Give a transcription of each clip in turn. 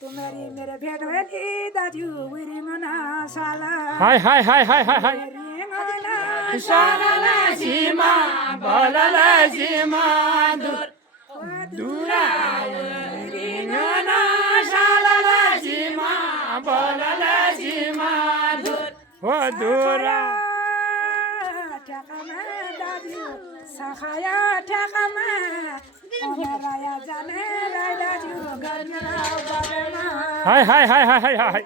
तुम्हारी मेरे भेट वेली दाजू विरी मना साला हाय हाय हाय हाय हाय हाय साला सीमा बोलला सीमा दूरा रिंगना साला सीमा बोलला सीमा हो दूरा ठकामा दाजू सखाया ठकामा ओनराया जाने राय दाजू गर्न बाबेमा हाय हाय हाय हाय हाय हाय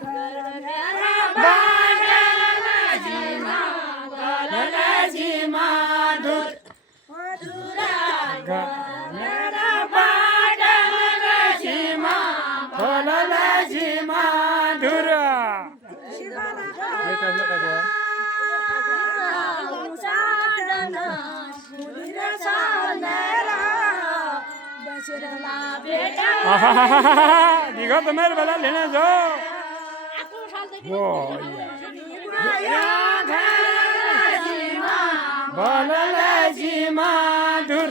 दिखो तो मेरे वाला लेने जाओ वो बोलला जी माधुर